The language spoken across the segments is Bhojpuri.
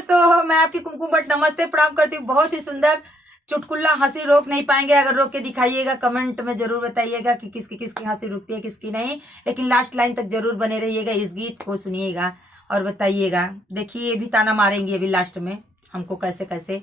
दोस्तों, मैं आपकी कुमकुम भट्ट नमस्ते प्रणाम करती हूँ। बहुत ही सुंदर चुटकुला हंसी रोक नहीं पाएंगे। अगर रोक के दिखाइएगा कमेंट में जरूर बताइएगा कि किसकी किसकी हंसी रुकती है किसकी नहीं। लेकिन लास्ट लाइन तक जरूर बने रहिएगा, इस गीत को सुनिएगा और बताइएगा। देखिए ये भी ताना मारेंगे अभी लास्ट में हमको कैसे कैसे।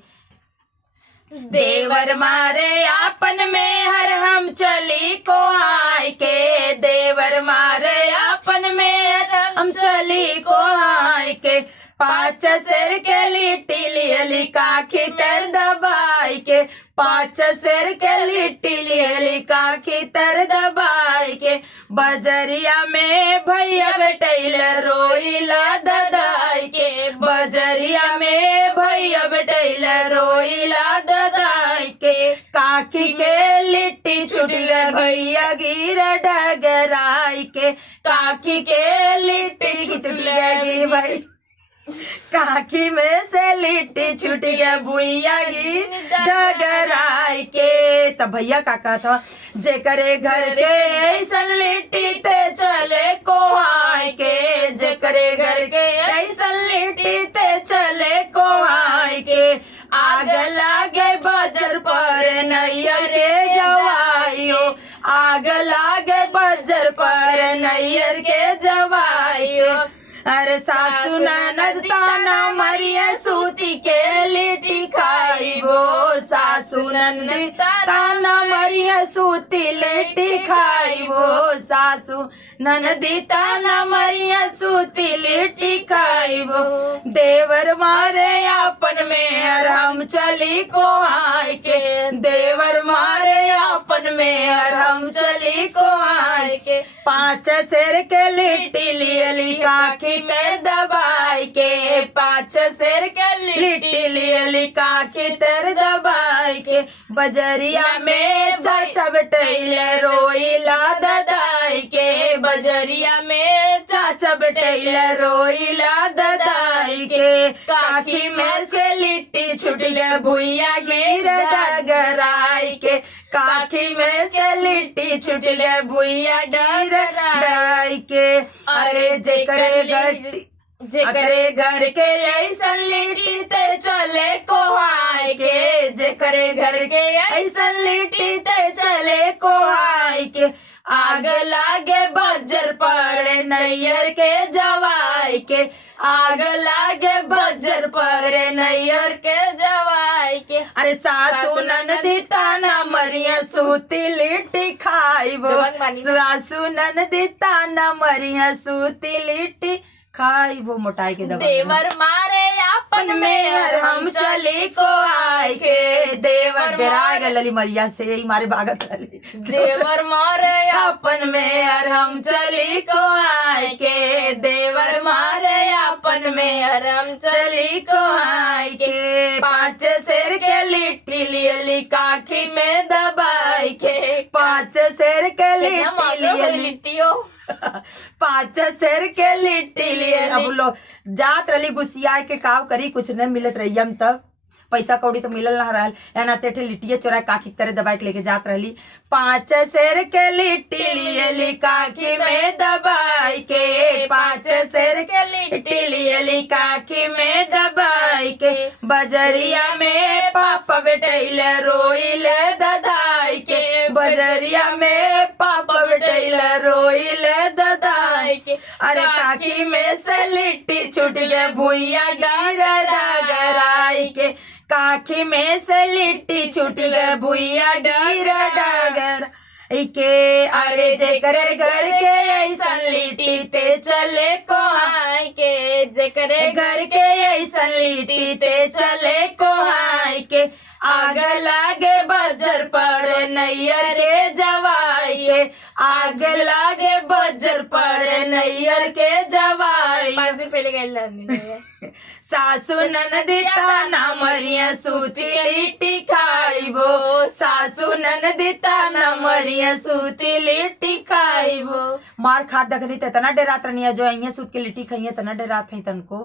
देवर मारे आपन में हर हम चली को आय के, देवर मारे आपन में हर हम चली को आय के, 5 सेर के लिट्टी लियली काखी तर दबाई के, 5 सेर के लिट्टी लियली काखी तर दबाई के, बजरिया में भैया बेटैल रोइला ददाई के, बजरिया में भैया बेटैल रोइला ददाई के, काखी के लिट्टी छुट गई भैया गिर डगराई के, काखी के लिट्टी छुट गई भाई, काकी में से लिट्टी छूट गया भुइया गी डगराई के। तब भैया का कहा था, जे करे घर के ऐसन लिट्टी ते चले कोहाय के, जे करे घर के ऐसन लिट्टी ते चले कोहाय के, आग लागे बजर पर नैयर के जवाइयो, आग लागे बजर पर नैयर के जवाइयो, अरे सासू ननद ताना मरिया सूती के लिट्टी खाइबो, सासू ननद ताना मरिया सूती लिट्टी खाइबो, सासू ननद ताना मरिया सूती लिट्टी खाइबो, देवर मारे आपन में हर हम चली को आय के, देवर मारे आपन में हर हम चली को आय के, 5 सेर के लिट्टी लियली काखी में दबाई के, 5 सेर के लिट्टी लियली काखी तर दबाई के, बजरिया में चाचा बेटैल रोइला ददाई के, बजरिया में चाचा बेटैल रोइला ददाई के, काखी में से लिट्टी छुट गई भुइया गिर डगराई के, काखी में से लिट्टी छुट गई भुइया गिर डगराई के, अरे जेकरे घर के ऐसन लिट्टी ते चले कोहाय के, जेकरे घर के ऐसन लिट्टी ते चले कोहाय के, आग लागे बजर पड़े नैयर के जवाई के, आग लागे बजर पड़े नैयर के जवाई के, अरे सासू ननदी ताना मरिया सूती लिट्टी खाइबो, सासू ननदी ताना मरिया सूती लिट्टी खाइबो, मोटाई के दबा, देवर मारे आपन में हर हम चली को आय के, देवर डरा गए लली मरिया से ही मारे भागत रही, देवर मारे आपन में हर हम चली को आय के, देवर मारे आपन में हर हम चली को आय के, 5 सेर के लिट्टी लियली काखी में दबाई के, 5 सेर के लिट्टी 5 सेर के लिट्टी लिए। अब लोग जात रही गुस्सिया के काव करी, कुछ न मिलत रही हम, तब पैसा कौड़ी तो मिलल ना रहल, एना तेठे लिट्टिए चोरा काकी तरह दबाई के लेके जात रही, 5 सेर के लिट्टी लियली काकी में दबाई के, 5 सेर के लिट्टी लियली काकी में दबाई के, बजरिया में पापा बेटैल रोइल ददाई के, बजरिया में पापा बेटैल रोइल ददाई के, अरे काकी में से लिट्टी छूट गए भुइया गिर डगराई के, काखी में से लिट्टी छूट गए भुइया गिर डगर के, अरे जेकरे घर के ऐसन लिट्टी ते चले को आय के, जेकरे घर के ऐसन लिट्टी ते चले को आय के, आग लागे बजर पर नैयर के जवाई के, आग लागे बजर पर नैयर के जवाई, 5 दिन पहले गए सासू ननदी ताना मरिया सूती लिट्टी खाइबो, सासू ननदी ताना मरिया सूती लिट्टी खाइबो, मार खात दखनी तना डरात रनिया जो अइया सूत के लिट्टी खाइए तना डरात है तनको।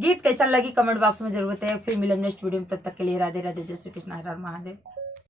गीत कैसा लगी कमेंट बॉक्स में जरूर बताइए। फिर मिलेंगे नेक्स्ट वीडियो में, तब तक के लिए राधे राधे, जय श्री कृष्ण, हर हर महादेव।